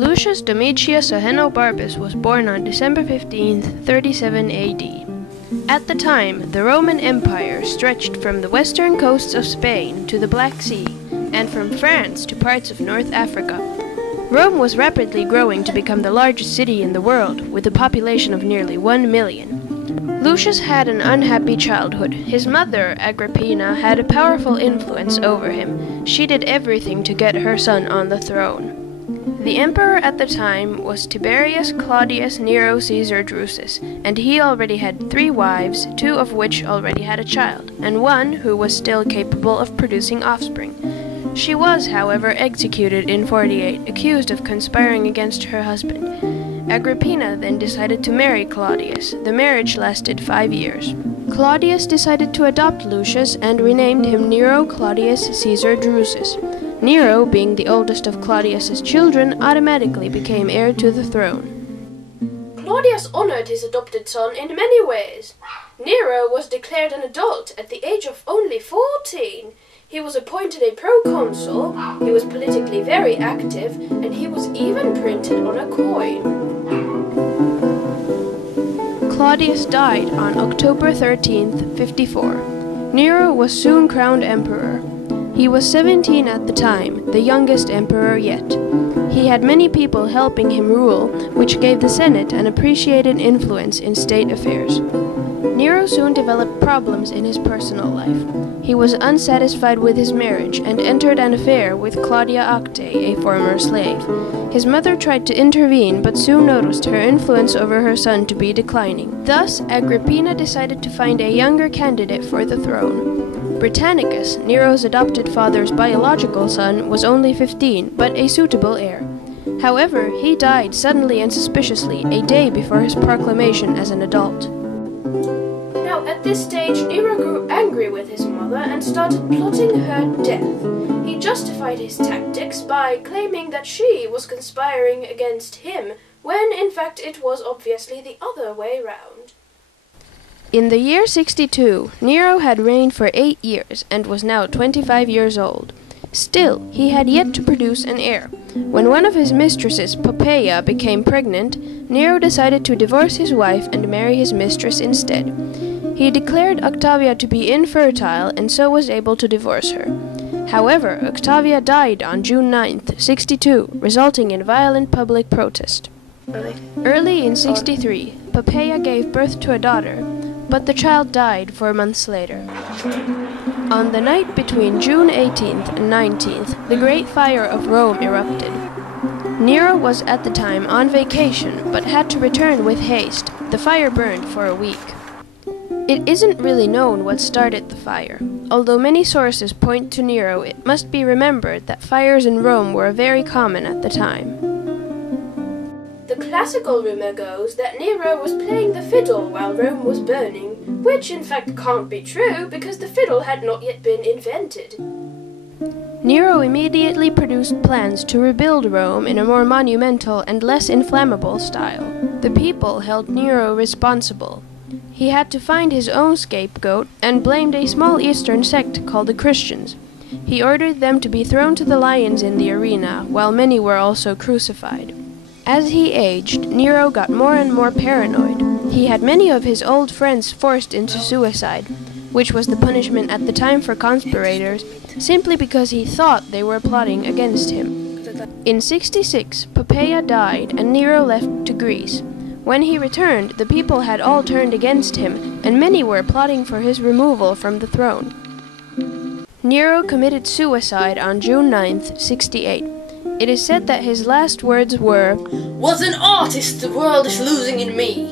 Lucius Domitius Ahenobarbus was born on December 15, 37 AD. At the time, the Roman Empire stretched from the western coasts of Spain to the Black Sea, and from France to parts of North Africa. Rome was rapidly growing to become the largest city in the world, with a population of nearly 1 million. Lucius had an unhappy childhood. His mother, Agrippina, had a powerful influence over him. She did everything to get her son on the throne. The emperor at the time was Tiberius Claudius Nero Caesar Drusus, and he already had 3 wives, 2 of which already had a child, and 1 who was still capable of producing offspring. She was, however, executed in 48, accused of conspiring against her husband. Agrippina then decided to marry Claudius. The marriage lasted 5 years. Claudius decided to adopt Lucius and renamed him Nero Claudius Caesar Drusus. Nero, being the oldest of Claudius's children, automatically became heir to the throne. Claudius honored his adopted son in many ways. Nero was declared an adult at the age of only 14. He was appointed a proconsul, he was politically very active, and he was even printed on a coin. Claudius died on October 13, 54. Nero was soon crowned emperor. He was 17 at the time, the youngest emperor yet. He had many people helping him rule, which gave the Senate an appreciated influence in state affairs. Nero soon developed problems in his personal life. He was unsatisfied with his marriage and entered an affair with Claudia Acte, a former slave. His mother tried to intervene but soon noticed her influence over her son to be declining. Thus, Agrippina decided to find a younger candidate for the throne. Britannicus, Nero's adopted father's biological son, was only 15, but a suitable heir. However, he died suddenly and suspiciously a day before his proclamation as an adult. Now, at this stage, Nero grew angry with his mother and started plotting her death. He justified his tactics by claiming that she was conspiring against him, when in fact it was obviously the other way round. In the year 62, Nero had reigned for 8 years and was now 25 years old. Still, he had yet to produce an heir. When one of his mistresses, Poppaea, became pregnant, Nero decided to divorce his wife and marry his mistress instead. He declared Octavia to be infertile and so was able to divorce her. However, Octavia died on June 9, 62, resulting in violent public protest. Early in 63, Poppaea gave birth to a daughter, but the child died 4 months later. On the night between June 18th and 19th, the Great Fire of Rome erupted. Nero was at the time on vacation, but had to return with haste. The fire burned for a week. It isn't really known what started the fire. Although many sources point to Nero, it must be remembered that fires in Rome were very common at the time. The classical rumor goes that Nero was playing the fiddle while Rome was burning, which in fact can't be true because the fiddle had not yet been invented. Nero immediately produced plans to rebuild Rome in a more monumental and less inflammable style. The people held Nero responsible. He had to find his own scapegoat and blamed a small eastern sect called the Christians. He ordered them to be thrown to the lions in the arena, while many were also crucified. As he aged, Nero got more and more paranoid. He had many of his old friends forced into suicide, which was the punishment at the time for conspirators, simply because he thought they were plotting against him. In 66, Poppaea died and Nero left to Greece. When he returned, the people had all turned against him, and many were plotting for his removal from the throne. Nero committed suicide on June 9, 68. It is said that his last words were, "What an artist the world is losing in me!"